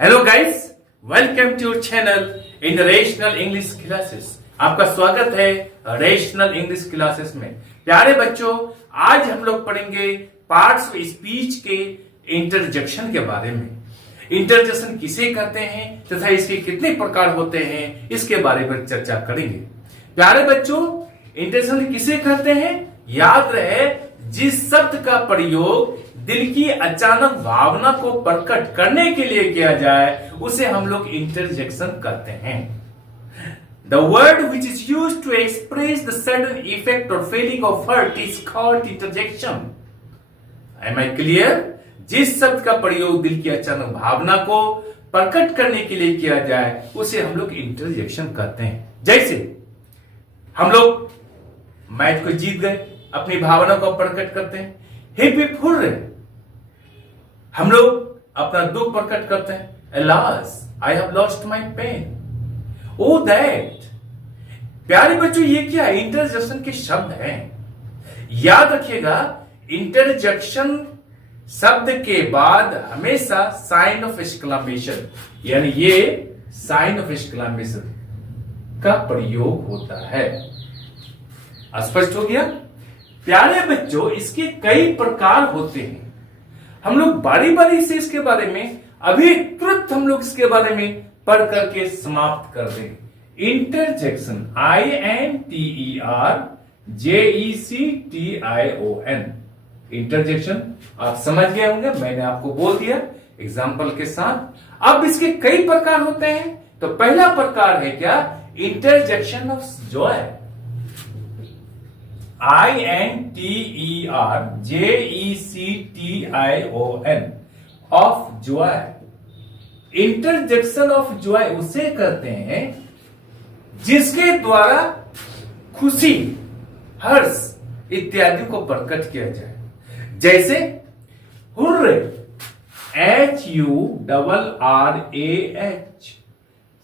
Hello guys, welcome to your channel in rational English classes. आपका स्वागत है rational English classes में। प्यारे बच्चों, आज हम लोग पढ़ेंगे पार्ट्स ऑफ स्पीच के इंटरजेक्शन के बारे में। इंटरजेक्शन किसे कहते हैं तथा इसके कितने प्रकार होते हैं, इसके बारे में चर्चा करेंगे। प्यारे बच्चों, इंटरजेक्शन किसे कहते हैं? याद रहे, जिस शब्द का प्रयोग दिल की अचानक भावना को प्रकट करने के लिए किया जाए उसे हम लोग इंटरजेक्शन कहते हैं। The word which is used to express the sudden effect or feeling of hurt is called interjection. Am I clear? जिस शब्द का प्रयोग दिल की अचानक भावना को प्रकट करने के लिए किया जाए उसे हम लोग इंटरजेक्शन कहते हैं। जैसे हम लोग मैच को जीत गए, अपनी भावना को प्रकट करते हैं, हिप हिप हुर्रे। हम लोग अपना दुख प्रकट करते हैं, Alas, I have lost my pen. Oh that. प्यारे बच्चों, ये क्या इंटरजेक्शन के शब्द हैं। याद रखिएगा, इंटरजेक्शन शब्द के बाद हमेशा साइन ऑफ एक्सक्लेमेशन यानी ये साइन ऑफ एक्सक्लेमेशन का प्रयोग होता है। स्पष्ट हो गया? प्यारे बच्चों, इसके कई प्रकार होते हैं। हम लोग बारी बारी से इसके बारे में अभी तुरंत हम लोग इसके बारे में पढ़ करके समाप्त कर देंगे। इंटरजेक्शन, INTERJECTION, इंटरजेक्शन आप समझ गए होंगे, मैंने आपको बोल दिया एग्जाम्पल के साथ। अब इसके कई प्रकार होते हैं। तो पहला प्रकार है क्या? Interjection of Joy, INTERJECTION, of Joy. Interjection of Joy उसे कहते हैं जिसके द्वारा खुशी, हर्ष इत्यादि को प्रकट किया जाए। जैसे हुर्रे, HURRAH,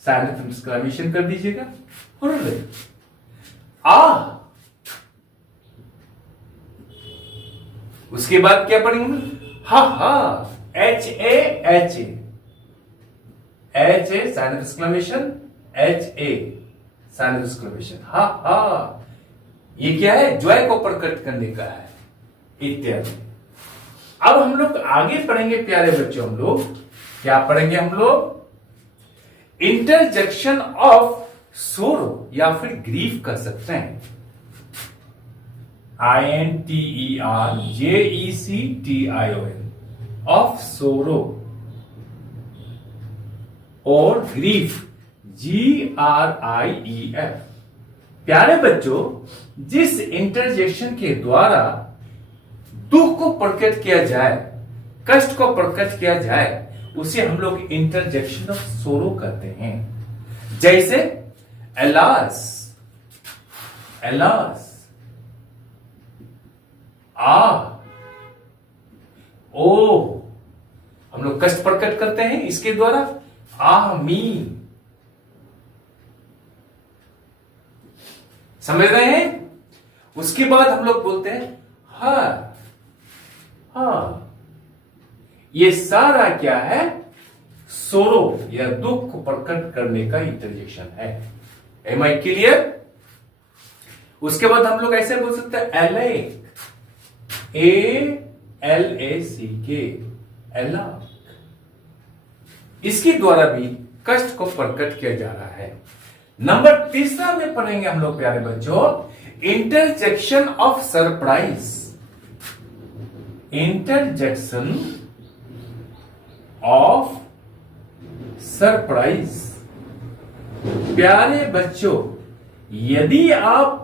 साइलेंट एक्सक्लेमेशन कर दीजिएगा, हुर्रे। आ, उसके बाद क्या पढ़ेंगे? हा हा, HAHA, silent exclamation, HA, silent exclamation, हा हा। ये क्या है? जॉय को प्रकट करने का है, इत्यादि। अब हम लोग आगे पढ़ेंगे प्यारे बच्चों। हम लोग क्या पढ़ेंगे? हम लोग इंटरजेक्शन ऑफ सोरो या फिर ग्रीफ कर सकते हैं, INTERJECTION, ऑफ सोरो, और ग्रीफ, GRIEF। प्यारे बच्चों, जिस इंटरजेक्शन के द्वारा दुख को प्रकट किया जाए, कष्ट को प्रकट किया जाए, उसे हम लोग इंटरजेक्शन ऑफ सोरो कहते हैं। जैसे Alas, Alas, ओ, हम लोग कष्ट प्रकट करते हैं इसके द्वारा, आमीन। समझ रहे हैं? उसके बाद हम लोग बोलते हैं हा हा। ये सारा क्या है? सोरो या दुख को प्रकट करने का इंटरजेक्शन है। Am I clear? उसके बाद हम लोग ऐसे बोल सकते हैं एलेक, ALACK, एलाक। इसके द्वारा भी कष्ट को प्रकट किया जा रहा है। नंबर तीसरा में पढ़ेंगे हम लोग प्यारे बच्चों, interjection of surprise, interjection of surprise. प्यारे बच्चों, यदि आप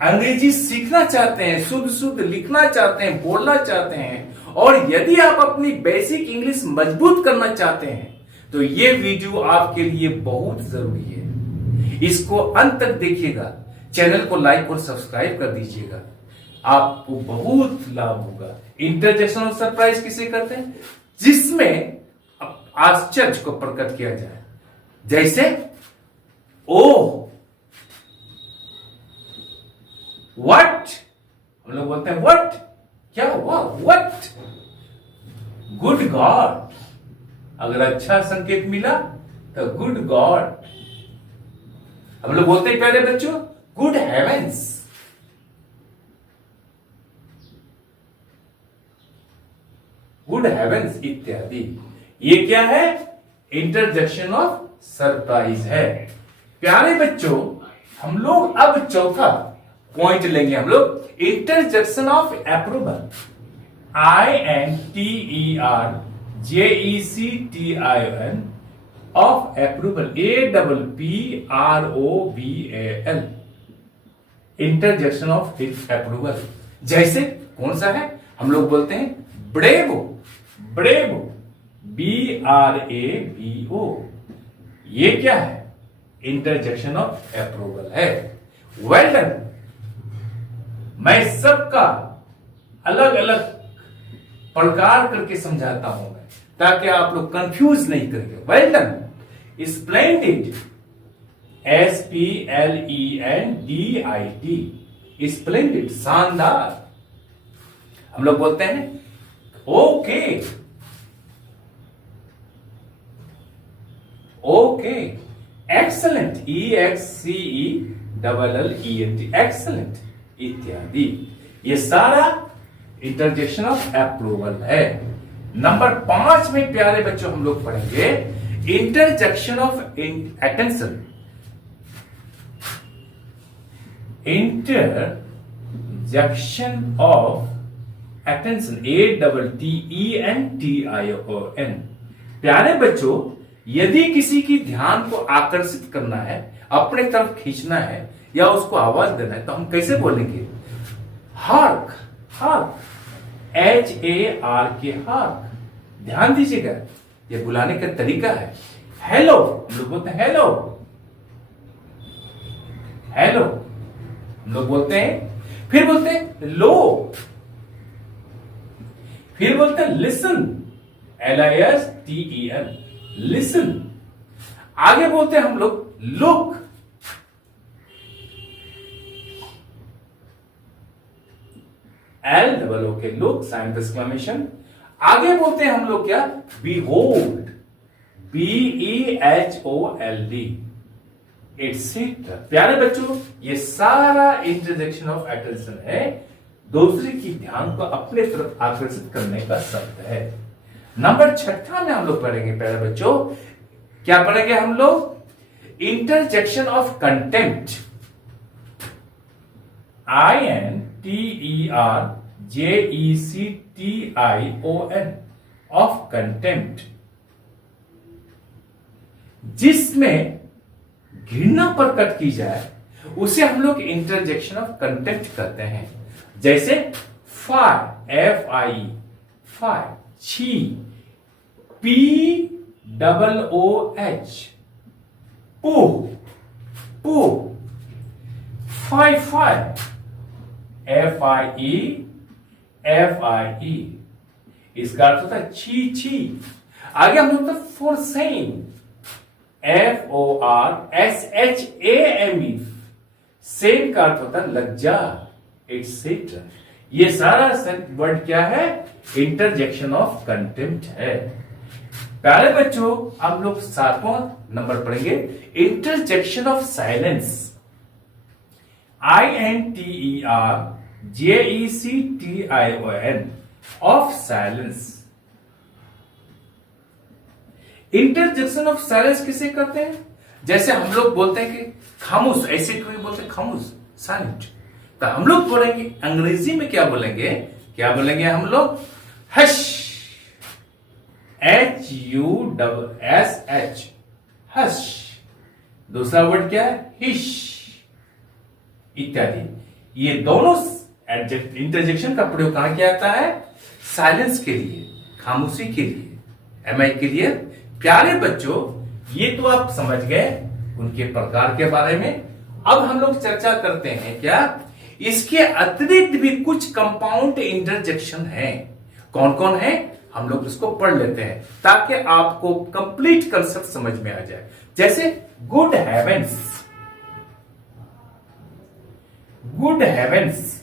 अंग्रेजी सीखना चाहते हैं, शुद्ध शुद्ध लिखना चाहते हैं, बोलना चाहते हैं, और यदि आप अपनी बेसिक इंग्लिश मजबूत करना चाहते हैं, तो ये वीडियो आपके लिए बहुत जरूरी है। इसको अंत तक देखिएगा, चैनल को लाइक और सब्सक्राइब कर दीजिएगा, आपको बहुत लाभ होगा। इंटरजेक्शन ऑफ सरप्राइज किसे कहते हैं? जिसमें आश्चर्य को प्रकट किया जाए। जैसे ओ, व्हाट, हम लोग बोलते हैं व्हाट, क्या हुआ, व्हाट, गुड गॉड, अगर अच्छा संकेत मिला तो गुड गॉड। हम लोग बोलते हैं प्यारे बच्चों गुड हेवेंस। गुड हेवेंस इत्यादि। ये क्या है? इंटरजेक्शन ऑफ सरप्राइज है। प्यारे बच्चों हम लोग अब चौथा पॉइंट लेंगे। हम लोग interjection of approval. INTERJECTION of approval. APPROVAL। Interjection of approval. जैसे कौन सा है? हम लोग बोलते हैं ब्रेवो। Bravo BRAVO। ये क्या है? इंटरजेक्शन ऑफ अप्रूवल है। Well done. मैं सबका अलग अलग प्रकार करके समझाता हूं मैं, ताकि आप लोग कंफ्यूज नहीं करेंगे। Well done. Splendid SPLENDID। Splendid शानदार। हम लोग बोलते हैं okay. Okay. Excellent EXCELLENT। Excellent इत्यादि। ये सारा इंटरजेक्शन ऑफ अप्रूवल है। नंबर 5 में प्यारे बच्चों हम लोग पढ़ेंगे interjection of attention. Interjection of attention ATTENTION। प्यारे बच्चों यदि किसी की ध्यान को आकर्षित करना है, अपने तरफ खींचना है या उसको आवाज देना है तो हम कैसे बोलेंगे? हार्क। Hark HARK। हार्क। ध्यान दीजिएगा ये बुलाने का तरीका है। हेलो हम लोग बोलते हैं हेलो। हेलो हम लोग बोलते हैं। फिर बोलते हैं लो। फिर बोलते हैं लिसन LISTEN। लिसन। आगे बोलते हैं हम लोग look. LOOK look sign of exclamation. आगे बोलते हैं हम लोग क्या? Behold BEHOLD etcetera. प्यारे बच्चों ये सारा इंटरजेक्शन ऑफ अटेंशन है, दूसरे की ध्यान को अपने तरफ आकर्षित करने का शब्द है। नंबर 6 में हम लोग पढ़ेंगे प्यारे बच्चों, क्या पढ़ेंगे हम लोग? Interjection of contempt. INTERJECTION of contempt. जिसमें घृणा प्रकट की जाए उसे हम लोग इंटरजेक्शन ऑफ कंटेम्प्ट कहते हैं। जैसे फायर FIE फायर। छी POOH पू। पू। Phi phi FIE। इसका अर्थ होता है छी छी। आगे हम लोग फॉर सेम FORSHAME। सेम का अर्थ होता है लज्जा एटसेट्रा। ये सारा वर्ड क्या है? इंटरजेक्शन ऑफ कंटेम्प्ट है। प्यारे बच्चों हम लोग 7वां नंबर पढ़ेंगे interjection of silence. INTERJECTION of silence. Interjection of silence किसे कहते हैं? जैसे हम लोग बोलते हैं कि खामोश, ऐसे कोई बोलते हैं खामोश साइलेंट, तो हम लोग बोलेंगे अंग्रेजी में क्या बोलेंगे? क्या बोलेंगे हम लोग? हश। HUSH hush. दूसरा वर्ड क्या है? हिश इत्यादि। ये दोनों इंटरजेक्शन का प्रयोग कहां किया जाता है? साइलेंस के लिए, खामोशी के लिए, MI के लिए। प्यारे बच्चों ये तो आप समझ गए उनके प्रकार के बारे में। अब हम लोग चर्चा करते हैं क्या इसके अतिरिक्त भी कुछ कंपाउंड इंटरजेक्शन है। कौन कौन है हम लोग इसको पढ़ लेते हैं ताकि आपको कंप्लीट कंसेप्ट समझ में आ जाए। जैसे गुड हेवेंस। गुड हेवेंस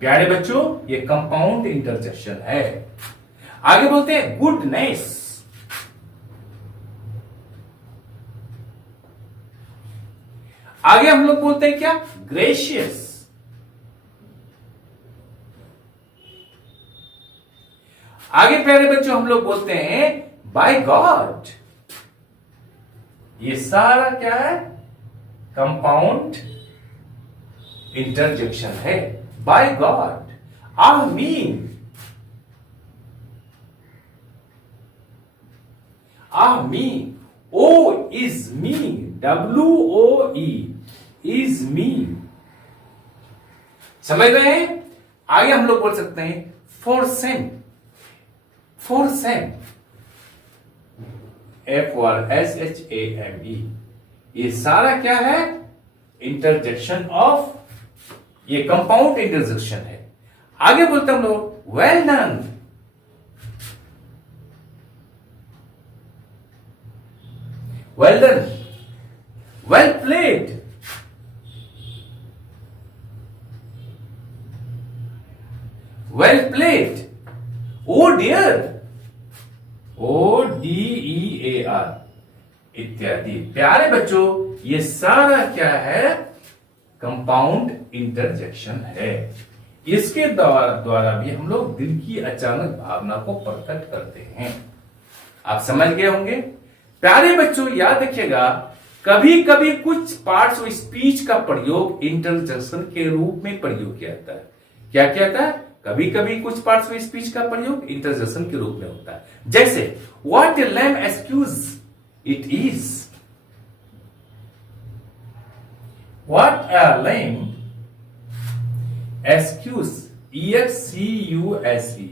प्यारे बच्चों ये कंपाउंड इंटरजेक्शन है। आगे बोलते हैं गुडनेस। आगे हम लोग बोलते हैं क्या? ग्रेशियस। आगे प्यारे बच्चों हम लोग बोलते हैं बाय गॉड। ये सारा क्या है? कंपाउंड इंटरजेक्शन है। बाय गॉड, आमीन, आमीन, woe is me, WOE is me. समझ रहे हैं? आगे हम लोग बोल सकते हैं for shame, for shame, FORSHAME। ये सारा क्या है? इंटरजेक्शन ऑफ, ये कंपाउंड इंटरजेक्शन है। आगे बोलते हम लोग well done, well done, well played, well played, oh dear, ODEAR इत्यादि। प्यारे बच्चों ये सारा क्या है? कंपाउंड इंटरजेक्शन है। इसके द्वारा भी हम लोग दिल की अचानक भावना को प्रकट करते हैं। आप समझ गए होंगे। प्यारे बच्चों याद रखिएगा, कभी कभी कुछ पार्ट्स ऑफ स्पीच का प्रयोग इंटरजेक्शन के रूप में प्रयोग किया जाता है। क्या किया जाता है? कभी कभी कुछ पार्ट्स ऑफ स्पीच का प्रयोग इंटरजेक्शन के रूप में होता है। जैसे what a lame excuse it is, what a lame excuse, EXCUSE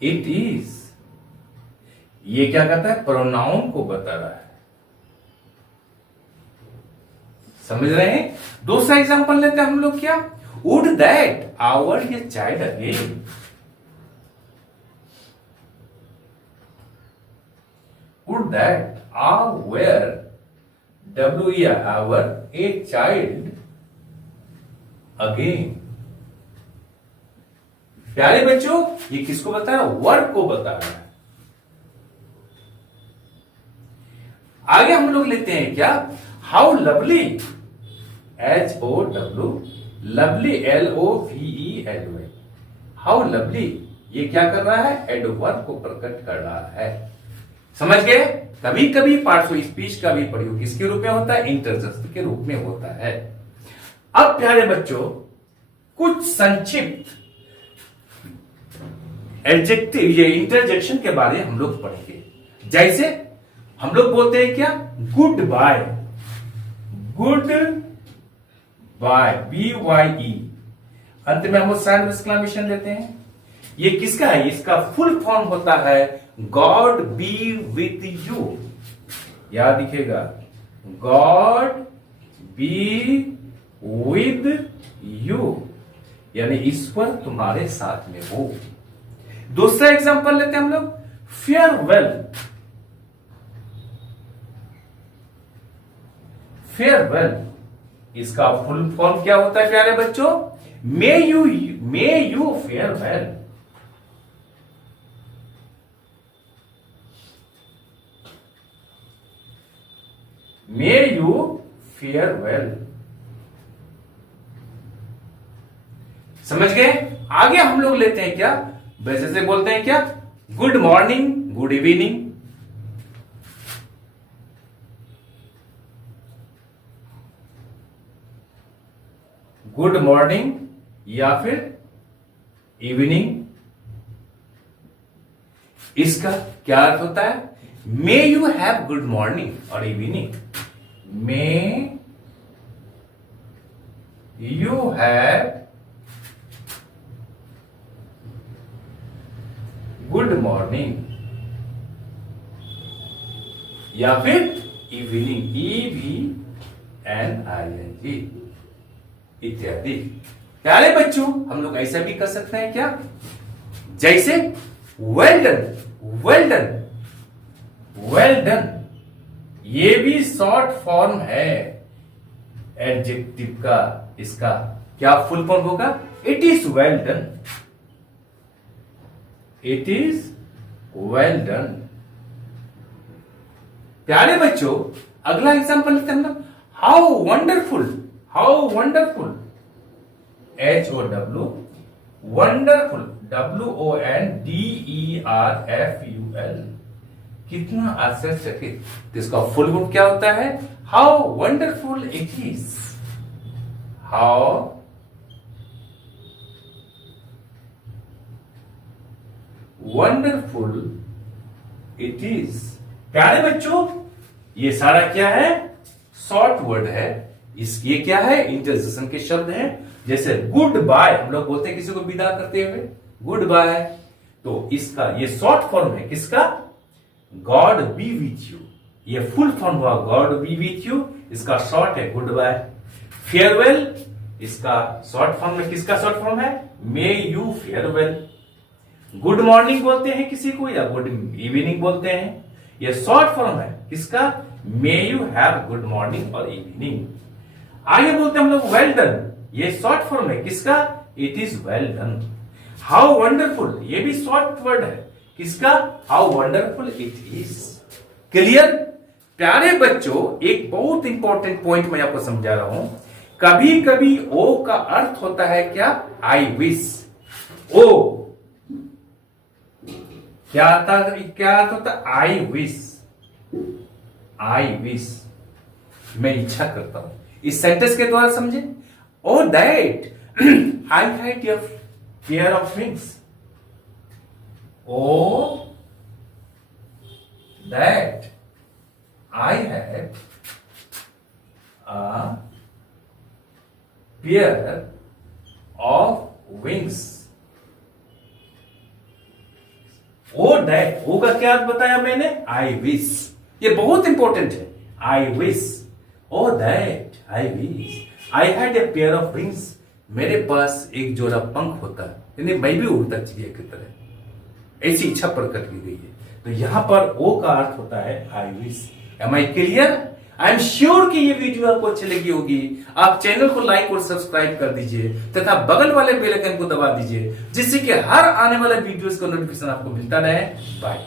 it is. ये क्या कहता है? प्रोनाउन को बता रहा है। समझ रहे हैं? दूसरा एग्जांपल लेते हैं हम लोग क्या? वुड दैट आवर ये child again, would that our, WER our, a child again. प्यारे बच्चों ये किसको बता रहा है? वर्ब को बता रहा है। आगे हम लोग लेते हैं क्या? How lovely, HOW, lovely, LOVELY, how lovely. ये क्या कर रहा है? एडवर्ब को प्रकट कर रहा है। समझ गए? कभी कभी पार्ट्स ऑफ स्पीच का भी प्रयोग किसके रूप में होता है? इंटरजेक्शन के रूप में होता है। अब प्यारे बच्चों कुछ संक्षिप्त एडजेक्टिव, ये इंटरजेक्शन के बारे में हम लोग पढ़ेंगे। जैसे हम लोग बोलते हैं क्या? Good bye, good bye, BYE। अंत में हम लोग साइन एक्सक्लेमेशन लेते हैं। ये किसका है? इसका फुल फॉर्म होता है गॉड बी विथ यू। याद दिखेगा, गॉड बी विद यू, यानी ईश्वर तुम्हारे साथ में हो। दूसरा एग्जांपल लेते हैं हम लोग, फेयरवेल, फेयरवेल। इसका फुल फॉर्म क्या होता है प्यारे बच्चों? May you farewell. May you farewell. समझ गए? आगे हम लोग लेते हैं क्या? वैसे से बोलते हैं क्या? Good morning, good evening. Good morning या फिर इवनिंग। इसका क्या अर्थ होता है? May you have good morning और evening. May you have good morning या फिर इवनिंग, EVNING इत्यादि। प्यारे बच्चों हम लोग ऐसा भी कर सकते हैं क्या? जैसे well done, well done, well done. ये भी शॉर्ट फॉर्म है एडजेक्टिव का। इसका क्या फुल फॉर्म होगा? It is well done, it is well done. प्यारे बच्चों, अगला एग्जांपल लेते हैं हम लोग। How wonderful, how wonderful, HOW, wonderful, WONDERFUL, कितना आश्चर्यचकित। तो इसका फुल फॉर्म क्या होता है? How wonderful it is, how wonderful it is. प्यारे बच्चों, ये सारा क्या है? शॉर्ट वर्ड है। ये क्या है? इंटरजेक्शन के शब्द हैं। जैसे गुड बाय हम लोग बोलते हैं किसी को विदा करते हुए, गुड बाय। तो इसका ये शॉर्ट फॉर्म है किसका? God B with you. ये फुल फॉर्म हुआ गॉड बी विथ यू, इसका शॉर्ट है गुड बाय। फेयरवेल, इसका शॉर्ट फॉर्म में किसका शॉर्ट फॉर्म है? May you farewell. Good morning बोलते हैं किसी को या गुड इवनिंग बोलते हैं, ये शॉर्ट फॉर्म है किसका? मे यू हैव गुड मॉर्निंग और इवनिंग। आगे बोलते हैं हम लोग वेल डन, ये शॉर्ट फॉर्म है किसका? It is well done. How wonderful, ये भी शॉर्ट वर्ड है किसका? How wonderful it is. Clear? प्यारे बच्चों, एक बहुत इंपॉर्टेंट पॉइंट मैं आपको समझा रहा हूं। कभी कभी ओ का अर्थ होता है क्या? आई विश। ओ क्या अर्थ होता है? आई विश, आई विश, मैं इच्छा करता हूं। इस सेंटेंस के द्वारा समझे। O that I had a pair of wings, O that I had a pair of wings. O that, O का क्या अर्थ बताया मैंने? I wish. ये बहुत इंपॉर्टेंट है। I wish, O that I wish I had a pair of wings, मेरे पास एक जोड़ा पंख होता, यानी मैं भी उड़ता चिड़िया की तरह, ऐसी इच्छा प्रकट की गई है। तो यहां पर ओ का अर्थ होता है I wish. Am I clear? I am sure कि ये वीडियो आपको अच्छी लगी होगी। आप चैनल को लाइक और सब्सक्राइब कर दीजिए तथा बगल वाले बेल आइकन को दबा दीजिए, जिससे कि हर आने वाले वीडियोस का नोटिफिकेशन आपको मिलता रहे। बाय।